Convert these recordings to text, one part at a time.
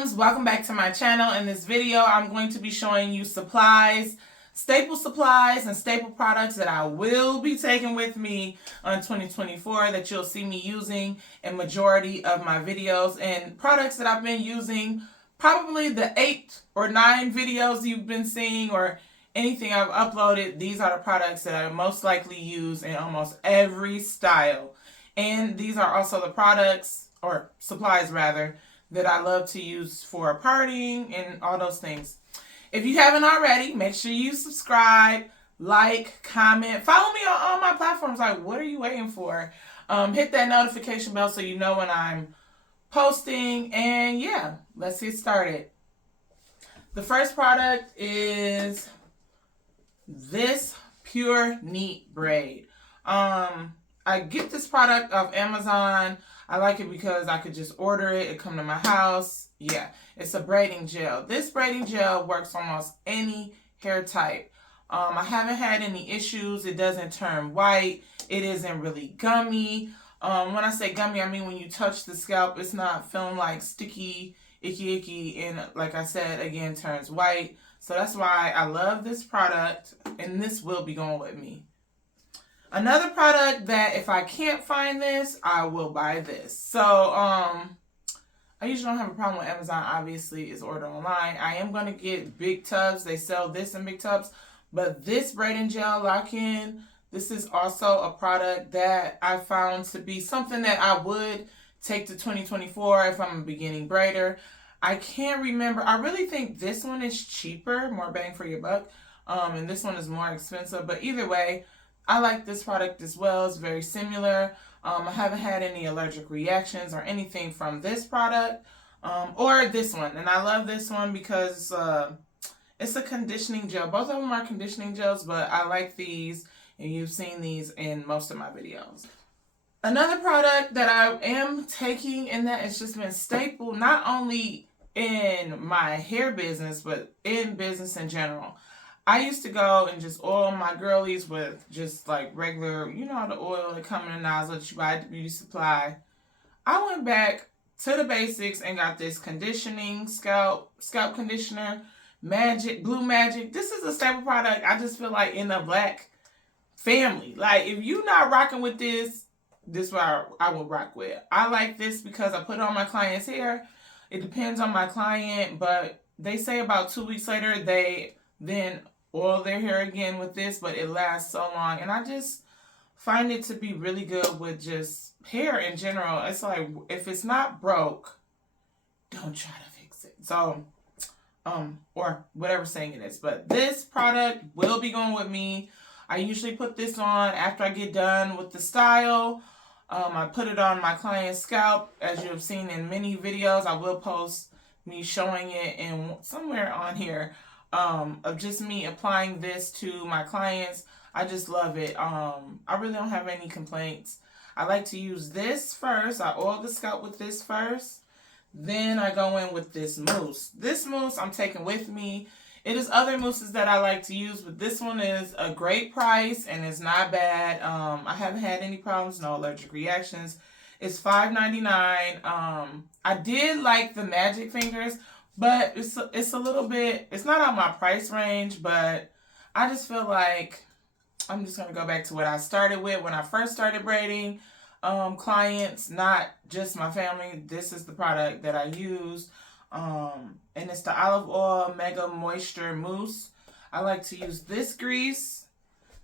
loves, welcome back to my channel. In this video, I'm going to be showing you supplies, staple supplies and staple products that I will be taking with me on 2024 that you'll see me using in majority of my videos, and products that I've been using probably the 8 or 9 videos you've been seeing or anything I've uploaded. These are the products that I most likely use in almost every style. And these are also the products, or supplies rather, that I love to use for partying and all those things. If you haven't already, make sure you subscribe, like, comment, follow me on all my platforms. Like, what are you waiting for? Hit that notification bell so you know when I'm posting. And yeah, let's get started. The first product is this pure neat braid. I get this product off Amazon. I like it because I could just order it. It come to my house. Yeah, it's a braiding gel. This braiding gel works almost any hair type. I haven't had any issues. It doesn't turn white. It isn't really gummy. When I say gummy, I mean when you touch the scalp, it's not feeling like sticky, icky, and like I said, again, turns white. So that's why I love this product, and this will be going with me. Another product that if I can't find this, I will buy this. So, I usually don't have a problem with Amazon, obviously, is order online. I am going to get big tubs. They sell this in big tubs. But this braiding gel lock-in, this is also a product that I found to be something that I would take to 2024 if I'm a beginning braider. I can't remember. I really think this one is cheaper, more bang for your buck. And this one is more expensive. But either way, I like this product as well. It's very similar. I haven't had any allergic reactions or anything from this product or this one. And I love this one because it's a conditioning gel. Both of them are conditioning gels, but I like these, and you've seen these in most of my videos. Another product that I am taking, and that has just been staple, not only in my hair business, but in business in general. I used to go and just oil my girlies with just like regular, you know, the oil that come in a nozzle that you buy at the beauty supply. I went back to the basics and got this conditioning scalp conditioner, Blue Magic. This is a staple product. I just feel like in the black family, like if you're not rocking with this, this is what I would rock with. I like this because I put it on my client's hair. It depends on my client, but they say about 2 weeks later they then oil their hair again with this, but it lasts so long. And I just find it to be really good with just hair in general. It's like, if it's not broke, don't try to fix it. So, or whatever saying it is. But this product will be going with me. I usually put this on after I get done with the style. I put it on my client's scalp. As you have seen in many videos, I will post me showing it in somewhere on here. Of just me applying this to my clients. I just love it. I really don't have any complaints. I like to use this first. I oil the scalp with this first. Then I go in with this mousse. This mousse I'm taking with me. It is other mousses that I like to use, but this one is a great price and it's not bad. I haven't had any problems, no allergic reactions. It's $5.99. I did like the Magic Fingers, but it's a little bit, it's not on my price range, but I just feel like I'm just going to go back to what I started with when I first started braiding clients, not just my family. This is the product that I use, and it's the Olive Oil Mega Moisture Mousse. I like to use this grease,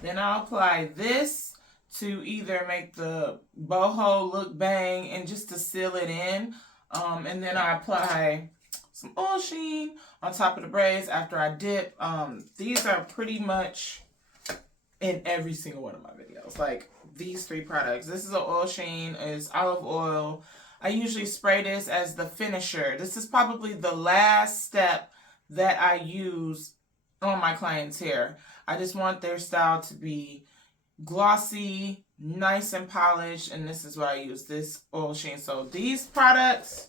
then I'll apply this to either make the boho look bang and just to seal it in, and then I apply some oil sheen on top of the braids after I dip. These are pretty much in every single one of my videos. Like these 3 products. This is an oil sheen, is olive oil. I usually spray this as the finisher. This is probably the last step that I use on my client's hair. I just want their style to be glossy, nice and polished, and this is why I use this oil sheen. So these products,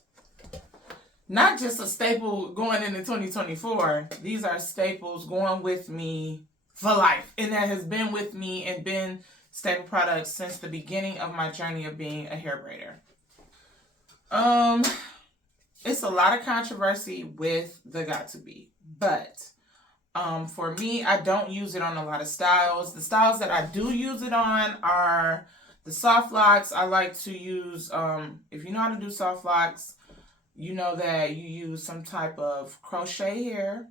not just a staple going into 2024. These are staples going with me for life. And that has been with me and been staple products since the beginning of my journey of being a hair braider. It's it's a lot of controversy with the Got2b, but for me, I don't use it on a lot of styles. The styles that I do use it on are the soft locks. I like to use, if you know how to do soft locks, you know that you use some type of crochet here,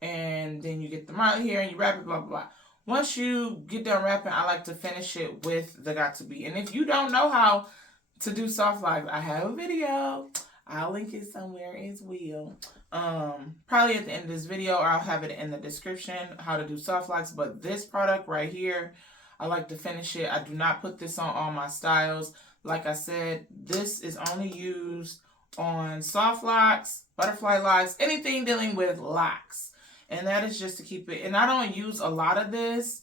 and then you get them out here and you wrap it, blah, blah, blah. Once you get done wrapping, I like to finish it with the Got2b. And if you don't know how to do soft locks, I have a video. I'll link it somewhere as well. Probably at the end of this video, or I'll have it in the description, how to do soft locks. But this product right here, I like to finish it. I do not put this on all my styles. Like I said, this is only used on soft locks, butterfly locks, anything dealing with locks. And that is just to keep it. And I don't use a lot of this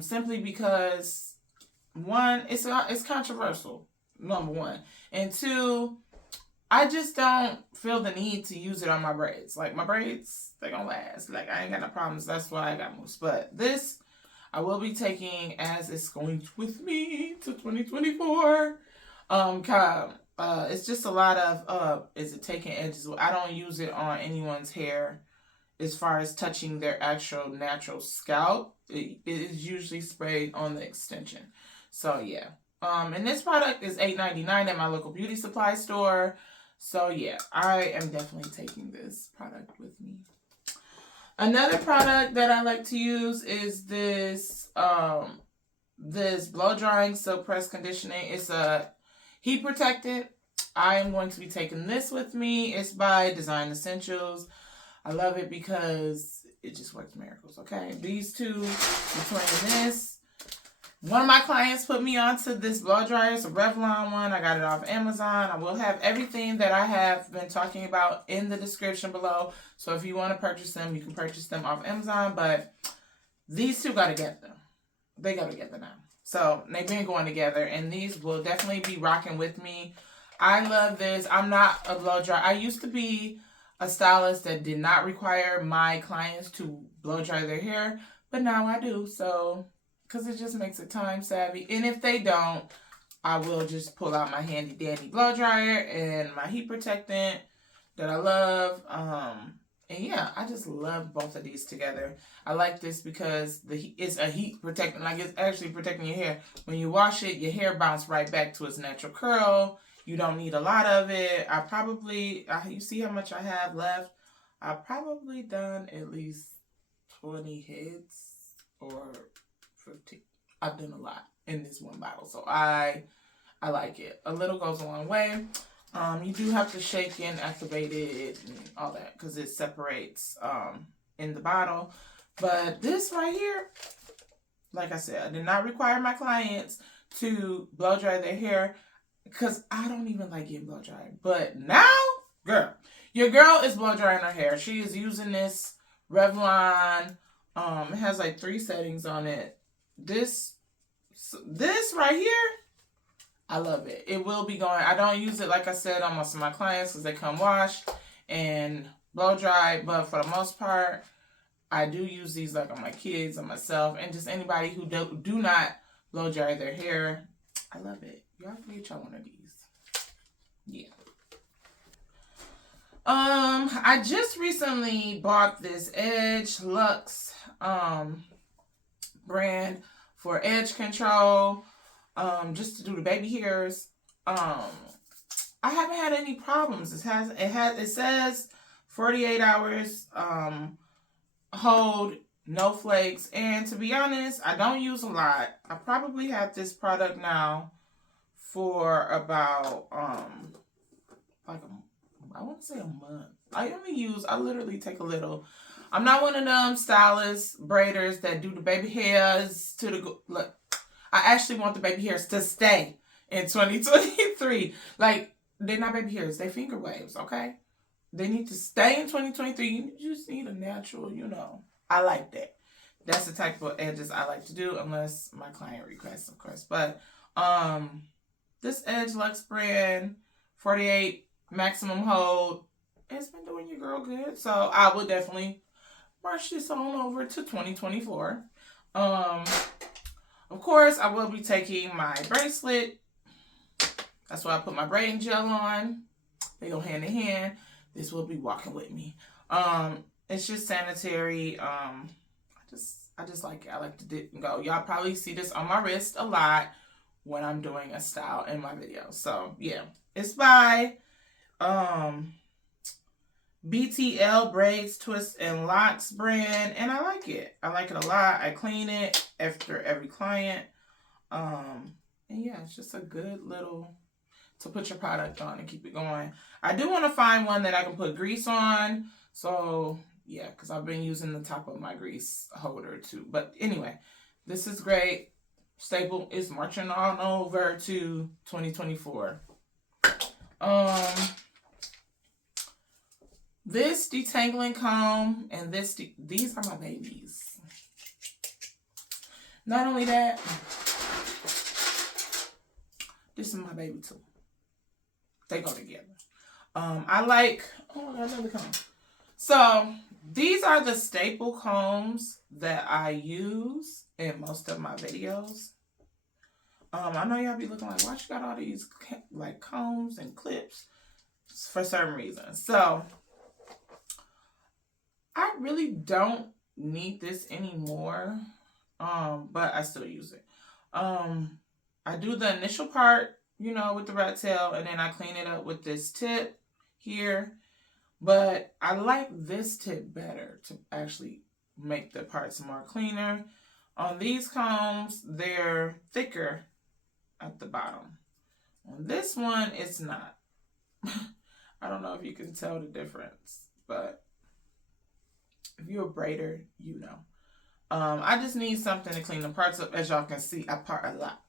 simply because, one, it's controversial, number one. And two, I just don't feel the need to use it on my braids. Like, my braids, they're gonna last. Like, I ain't got no problems. That's why I got most. But this, I will be taking as it's going with me to 2024. It's just a lot of, is it taking edges? I don't use it on anyone's hair as far as touching their actual natural scalp. It is usually sprayed on the extension. So, yeah. And this product is $8.99 at my local beauty supply store. So yeah, I am definitely taking this product with me. Another product that I like to use is this this blow drying silk press conditioning. It's a heat protectant. I am going to be taking this with me. It's by Braider Essentials. I love it because it just works miracles. Okay, these two, between this. One of my clients put me onto this blow dryer. It's a Revlon one. I got it off Amazon. I will have everything that I have been talking about in the description below. So if you want to purchase them, you can purchase them off Amazon. But these two got together. They go together now. So they've been going together. And these will definitely be rocking with me. I love this. I'm not a blow dryer. I used to be a stylist that did not require my clients to blow dry their hair. But now I do. So, because it just makes it time savvy. And if they don't, I will just pull out my handy dandy blow dryer and my heat protectant that I love. And yeah, I just love both of these together. I like this because it's a heat protectant. Like, it's actually protecting your hair. When you wash it, your hair bounces right back to its natural curl. You don't need a lot of it. You see how much I have left? I've probably done at least 20 heads or 15. I've done a lot in this one bottle, so I like it. A little goes a long way. You do have to shake and activate it and all that because it separates in the bottle. But this right here, like I said, I did not require my clients to blow dry their hair because I don't even like getting blow dried. But now, girl, your girl is blow drying her hair. She is using this Revlon. It has like 3 settings on it. This right here, I love it. It will be going. I don't use it, like I said, on most of my clients because they come washed and blow dry. But for the most part, I do use these like on my kids and myself and just anybody who do not blow dry their hair. I love it. Y'all can get y'all one of these. Yeah. I just recently bought this Edge Luxe brand for edge control, just to do the baby hairs. I haven't had any problems. It says 48 hours hold, no flakes, and to be honest, I don't use a lot. I probably have this product now for about I want to say a month. I literally take a little. I'm not one of them stylists, braiders that do the baby hairs to the... Look, I actually want the baby hairs to stay in 2023. Like, they're not baby hairs. They're finger waves, okay? They need to stay in 2023. You just need a natural, I like that. That's the type of edges I like to do, unless my client requests, of course. But this Edge Luxe brand, 48 maximum hold, it's been doing your girl good. So I will definitely brush this on over to 2024. Of course, I will be taking my bracelet. That's why I put my braiding gel on. They go hand in hand. This will be walking with me. It's just sanitary. I just like it. I like to dip and go. Y'all probably see this on my wrist a lot when I'm doing a style in my videos. So yeah, it's by BTL Braids, Twists, and Locks brand, and I like it. I like it a lot. I clean it after every client. And yeah, it's just a good little to put your product on and keep it going. I do want to find one that I can put grease on. So yeah, because I've been using the top of my grease holder too. But anyway, this is great. Staple is marching on over to 2024. This detangling comb and these are my babies. Not only that, this is my baby too. They go together. I like, oh, I got another comb. So these are the staple combs that I use in most of my videos. I know y'all be looking like, why she got all these like combs and clips? For certain reasons. So I really don't need this anymore, but I still use it. I do the initial part, you know, with the rat tail, and then I clean it up with this tip here. But I like this tip better to actually make the parts more cleaner. On these combs, they're thicker at the bottom. On this one, it's not. I don't know if you can tell the difference, but if you're a braider, you know. I just need something to clean the parts up. As y'all can see, I part a lot.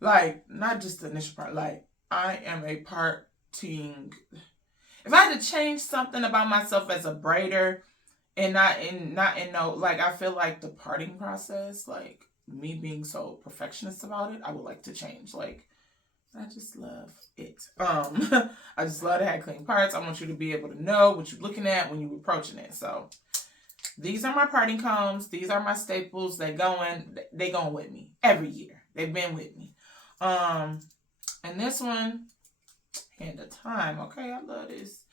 Like, not just the initial part. Like, I am a parting. If I had to change something about myself as a braider, and not in no, like, I feel like the parting process, like me being so perfectionist about it, I would like to change. Like, I just love it. I just love to have clean parts. I want you to be able to know what you're looking at when you're approaching it. So these are my parting combs. These are my staples. They going with me every year. They've been with me. And this one, Hand of Time. Okay, I love this.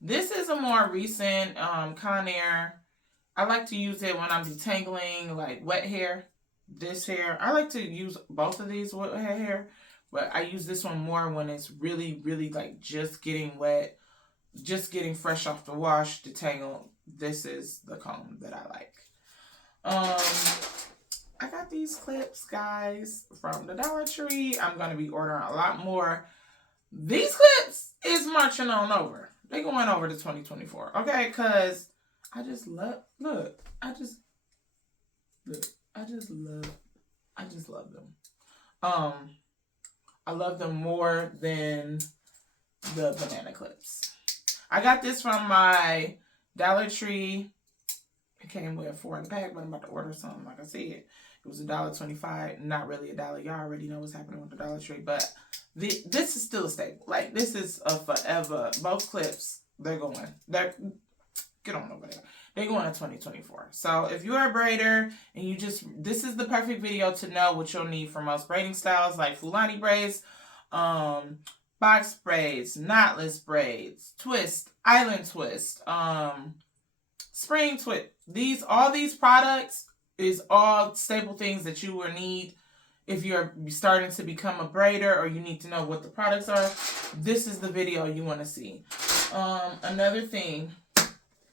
This is a more recent Conair. I like to use it when I'm detangling like wet hair. This hair. I like to use both of these with hair. But I use this one more when it's really, really like just getting wet, just getting fresh off the wash, detangle. This is the comb that I like. I got these clips, guys, from the Dollar Tree. I'm going to be ordering a lot more. These clips is marching on over. They going over to 2024, okay? Because I just love, I just love them. I love them more than the banana clips. I got this from my Dollar Tree. It came with 4 in the pack, but I'm about to order something. Like I said, it was $1.25. Not really $1. Y'all already know what's happening with the Dollar Tree, but this is still a staple. Like, this is a forever. Both clips, get on over there. They're going to 2024. So if you're a braider and this is the perfect video to know what you'll need for most braiding styles, like Fulani braids, box braids, knotless braids, twist, island twist, spring twist. All these products is all staple things that you will need if you're starting to become a braider or you need to know what the products are. This is the video you want to see. Another thing,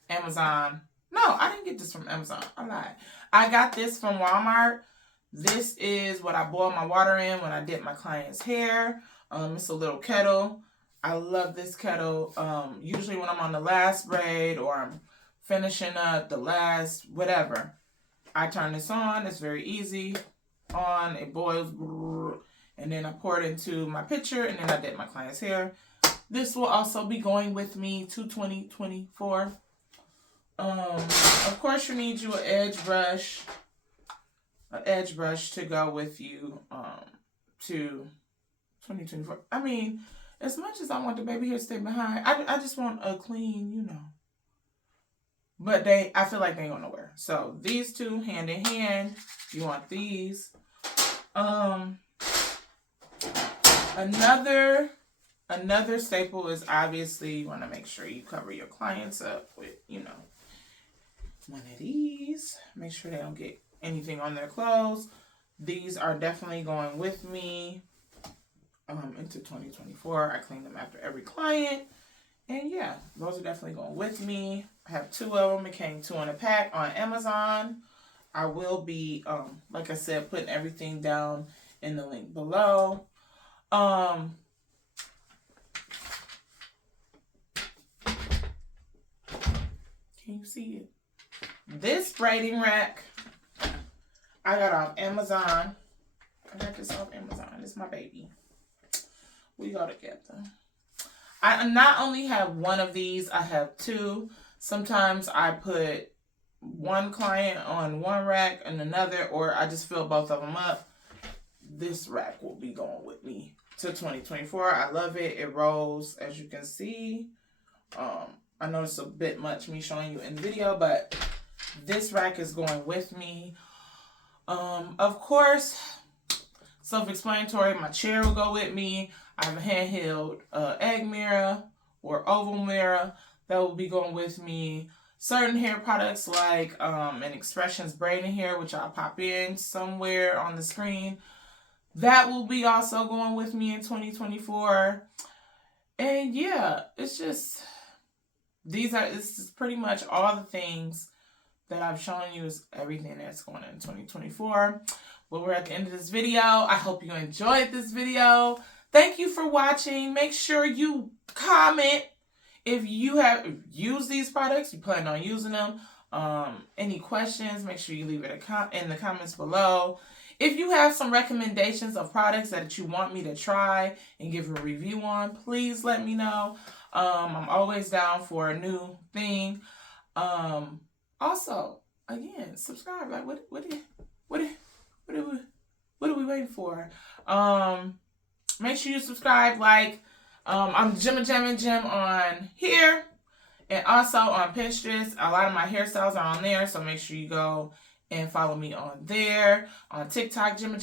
Amazon. No, I didn't get this from Amazon. I lied. I got this from Walmart. This is what I boil my water in when I dip my client's hair. It's a little kettle. I love this kettle. Usually when I'm on the last braid or I'm finishing up the last whatever, I turn this on. It's very easy. On, it boils, and then I pour it into my pitcher, and then I dip my client's hair. This will also be going with me to 2024. Of course, you need an edge brush to go with you to 2024. I mean, as much as I want the baby hair to stay behind, I just want a clean, you know. But I feel like they ain't going nowhere. So these two hand in hand. You want these. Another Another staple is obviously you want to make sure you cover your clients up with, you know, one of these. Make sure they don't get anything on their clothes. These are definitely going with me into 2024. I clean them after every client. And yeah, those are definitely going with me. I have 2 of them. It came 2 in a pack on Amazon. I will be, like I said, putting everything down in the link below. Can you see it? This braiding rack, I got off Amazon. I got this off Amazon. It's my baby. We go together. I not only have one of these, I have 2. Sometimes I put one client on one rack and another, or I just fill both of them up. This rack will be going with me to 2024. I love it. It rolls, as you can see. I know it's a bit much me showing you in the video, but this rack is going with me. Of course, self-explanatory, my chair will go with me. I have a handheld egg mirror or oval mirror that will be going with me. Certain hair products like an Expressions braiding hair, which I'll pop in somewhere on the screen. That will be also going with me in 2024. And yeah, it's just, this is pretty much all the things that I've shown you is everything that's going on in 2024. Well, we're at the end of this video. I hope you enjoyed this video. Thank you for watching. Make sure you comment if you have used these products, you plan on using them. Any questions, make sure you leave it in the comments below. If you have some recommendations of products that you want me to try and give a review on, please let me know. I'm always down for a new thing. Also, again, subscribe. Like, what are we waiting for? Make sure you subscribe. Like, I'm Jim on here, and also on Pinterest. A lot of my hairstyles are on there, so make sure you go and follow me on there. On TikTok, Jim,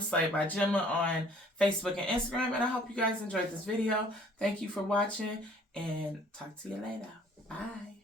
Slayed by Gemma on Facebook and Instagram. And I hope you guys enjoyed this video. Thank you for watching, and talk to you later. Bye.